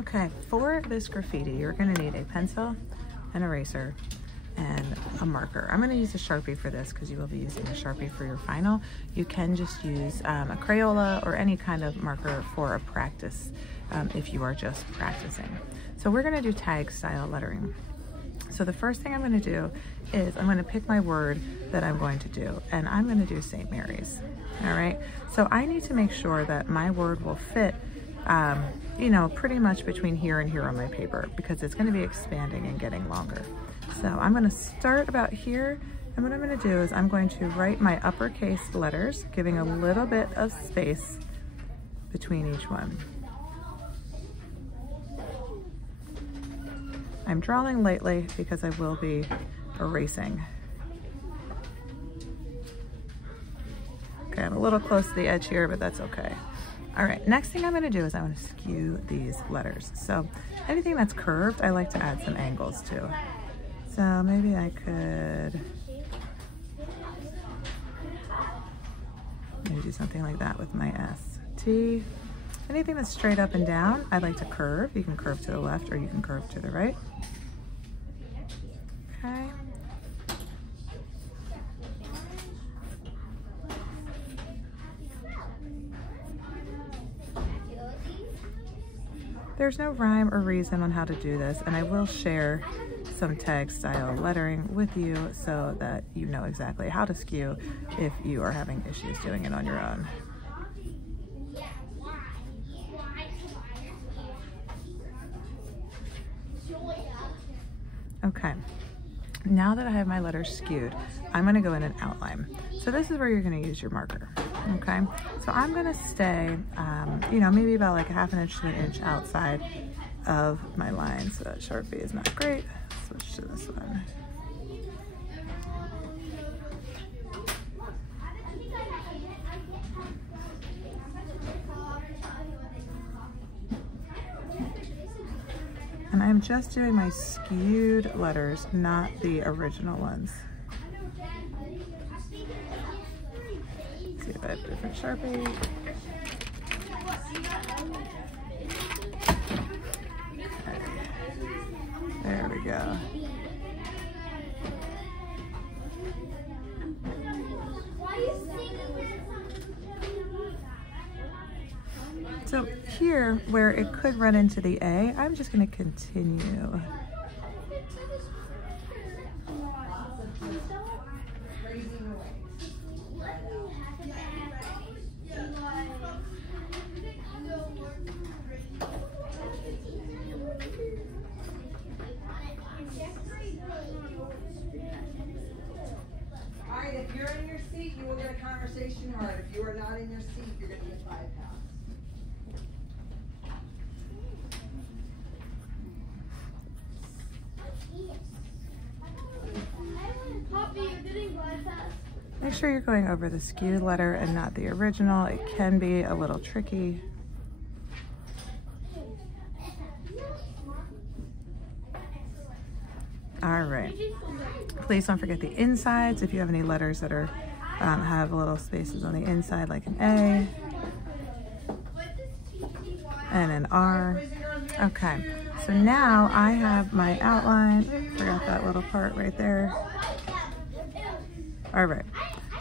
Okay, for this graffiti, you're gonna need a pencil, an eraser, and a marker. I'm gonna use a Sharpie for this because you will be using a Sharpie for your final. You can just use a Crayola or any kind of marker for a practice if you are just practicing. So we're gonna do tag style lettering. So the first thing I'm gonna do is I'm gonna pick my word that I'm going to do, and I'm gonna do St. Mary's, all right? So I need to make sure that my word will fit you know, pretty much between here and here on my paper because it's gonna be expanding and getting longer. So I'm gonna start about here, and what I'm gonna do is I'm going to write my uppercase letters, giving a little bit of space between each one. I'm drawing lightly because I will be erasing. Okay, I'm a little close to the edge here, but that's okay. All right, next thing I'm gonna do is I'm gonna skew these letters. So anything that's curved, I like to add some angles to. So maybe I could maybe do something like that with my S. T. Anything that's straight up and down, I like to curve. You can curve to the left or you can curve to the right. Okay. There's no rhyme or reason on how to do this, and I will share some tag style lettering with you so that you know exactly how to skew if you are having issues doing it on your own. Okay, now that I have my letters skewed, I'm gonna go in and outline. So this is where you're gonna use your marker, okay? So I'm gonna stay, you know, maybe about like a ½ inch to an inch outside of my line. So that Sharpie is not great. Switch to this one. And I'm just doing my skewed letters, not the original ones. Let's see if I have a different Sharpie. Okay. There we go. So here, where it could run into the A, I'm just going to continue. All right, if you're in your seat, you will get a conversation card. If you are not in your seat, you're going to get 5 pounds. Make sure you're going over the skewed letter and not the original. It can be a little tricky. All right. Please don't forget the insides. If you have any letters that are have little spaces on the inside, like an A and an R. Okay. So now I have my outline. Forgot that little part right there. All right,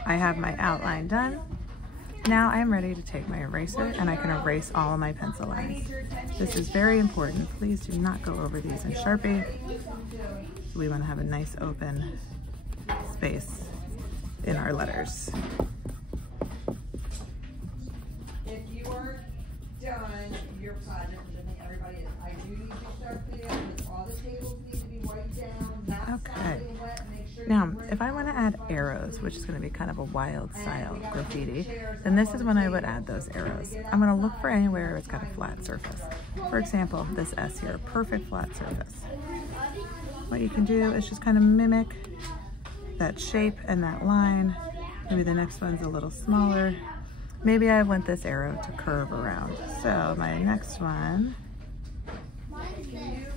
I have my outline done. Now I'm ready to take my eraser and I can erase all of my pencil lines. This is very important. Please do not go over these in Sharpie. We want to have a nice open space in our letters. If you are done your project, everybody is. I do need to start cleaning up. All the tables need to be wiped down. Okay. Now, if I want to add arrows, which is going to be kind of a wild style graffiti, then this is when I would add those arrows. I'm going to look for anywhere where it's got a flat surface. For example, this S here, perfect flat surface. What you can do is just kind of mimic that shape and that line. Maybe the next one's a little smaller. Maybe I want this arrow to curve around. So my next one,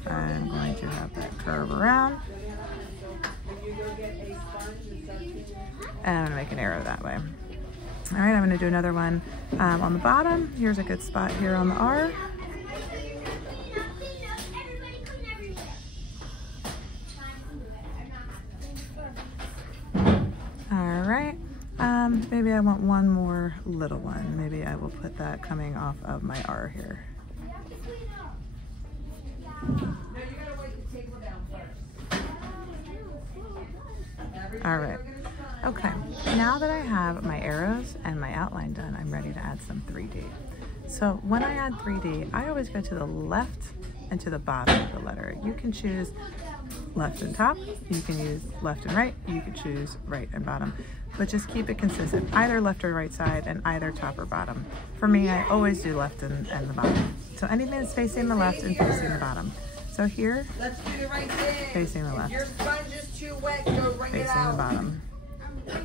I'm going to have that curve around. And I'm gonna make an arrow that way. All right, I'm gonna do another one on the bottom. Here's a good spot here on the R. Maybe I want one more little one. Maybe I will put that coming off of my R here. All right. Okay, now that I have my arrows and my outline done, I'm ready to add some 3D. So when I add 3D, I always go to the left and to the bottom of the letter. You can choose left and top, you can use left and right, you can choose right and bottom, but just keep it consistent, either left or right side and either top or bottom. For me, I always do left and the bottom. So anything that's facing the left and facing the bottom. So here, let's do the right thing. Facing the left. If your sponge is too wet, go wring it Facing out. the bottom.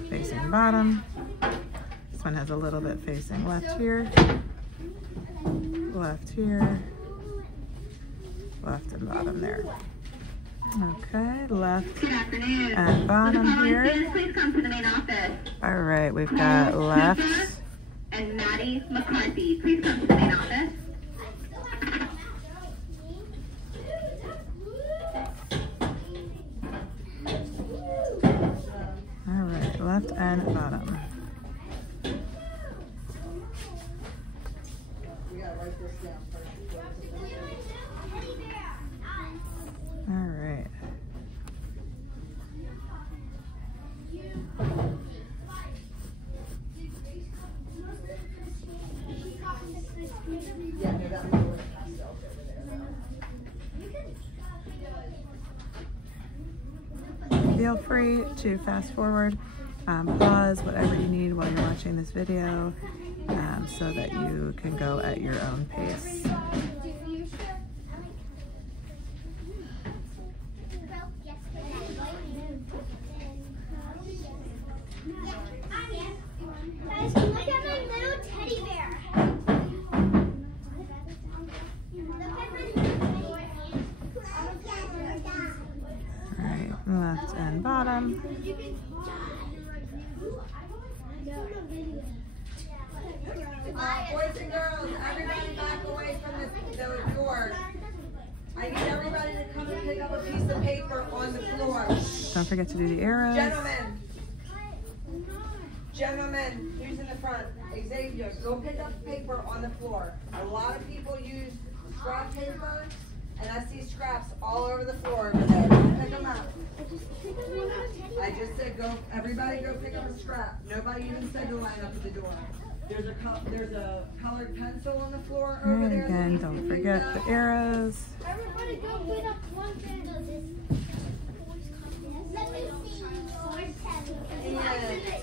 Facing the bottom. This one has a little bit facing left here. Left here. Left and bottom there. Okay, left and bottom here. Please come to the main office. All right, we've got left. And Maddie McCarthy, please come to the main office. All right, left and bottom. We gotta write this down first. All right. Yeah, no, that was the pastel over there. Feel free to fast forward, pause, whatever you need while you're watching this video, so that you can go at your own pace. Guys, look at my little teddy bear. All right, left and bottom. Boys and girls, everybody back away from the door. I need everybody to come and pick up a piece of paper on the floor. Don't forget to do the arrows. Gentlemen, who's in the front? Xavier, go pick up paper on the floor. A lot of people use scrap paper, and I see scraps all over the floor over there. Pick them up. I just said go, everybody go pick up a scrap. Nobody even said to line up at the door. There's a colored pencil on the floor over And there. again, don't forget the arrows. Everybody go pick up one thing. Let me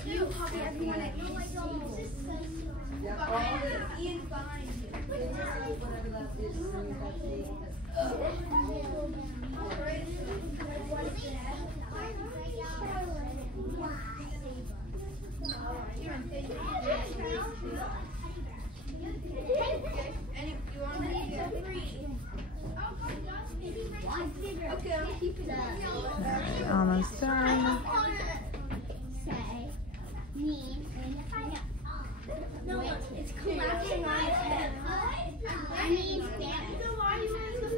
see your copy everyone at Yeah, all this. Whatever that is, Alright, almost done. No, it's collapsing on its head. I mean, Spanish. So why are you in the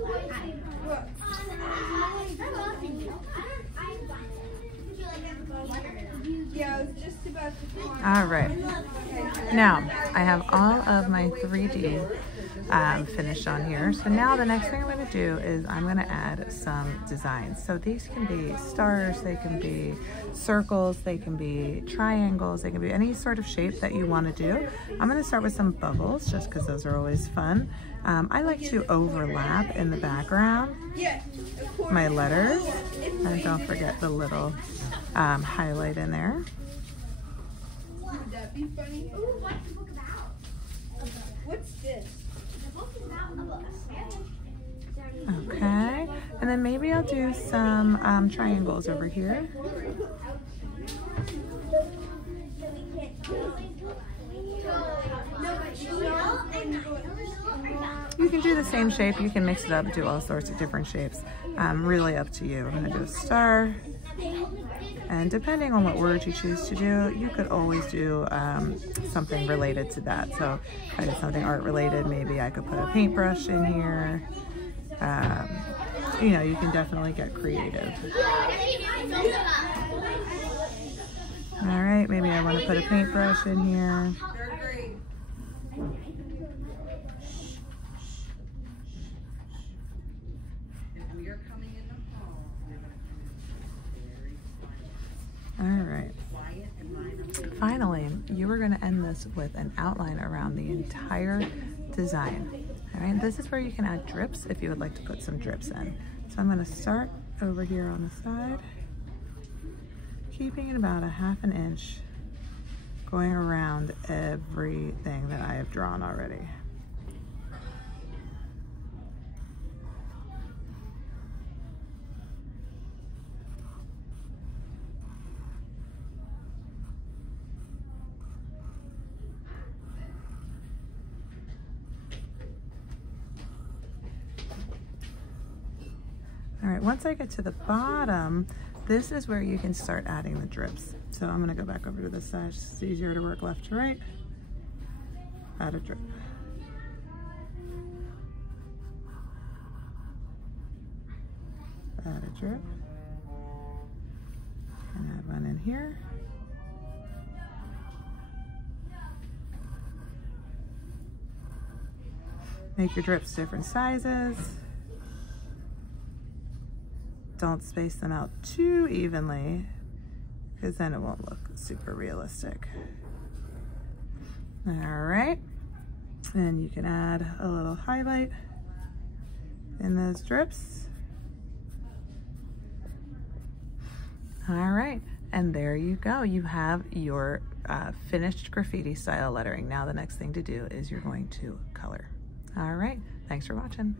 Yeah, I was just about to. All right. Now, I have all of my 3D finished on here. So now the next thing I'm going to do is I'm going to add some designs. So these can be stars, they can be circles, they can be triangles, they can be any sort of shape that you want to do. I'm going to start with some bubbles just because those are always fun. I like to overlap in the background my letters, and don't forget the little highlight in there. Would that be funny? Ooh, what's the book about? What's this? The book is about Spanish. Okay, and then maybe I'll do some triangles over here. You can do the same shape, you can mix it up, do all sorts of different shapes. Really up to you. I'm gonna do a star. And depending on what word you choose to do, you could always do something related to that. So if I did something art related, maybe I could put a paintbrush in here. You know, you can definitely get creative. All right, maybe I want to put a paintbrush in here. Third grade. If we are coming in the hall, we're going to come in very All right. quiet and line up. Finally, you are going to end this with an outline around the entire design. All right, this is where you can add drips if you would like to put some drips in. So I'm going to start over here on the side, keeping it about a ½ inch, going around everything that I have drawn already. All right, once I get to the bottom, this is where you can start adding the drips. So I'm gonna go back over to this side. It's easier to work left to right. Add a drip. Add a drip. And add one in here. Make your drips different sizes. Don't space them out too evenly, because then it won't look super realistic. All right, and you can add a little highlight in those drips. All right, and there you go. You have your finished graffiti style lettering. Now the next thing to do is you're going to color. All right, thanks for watching.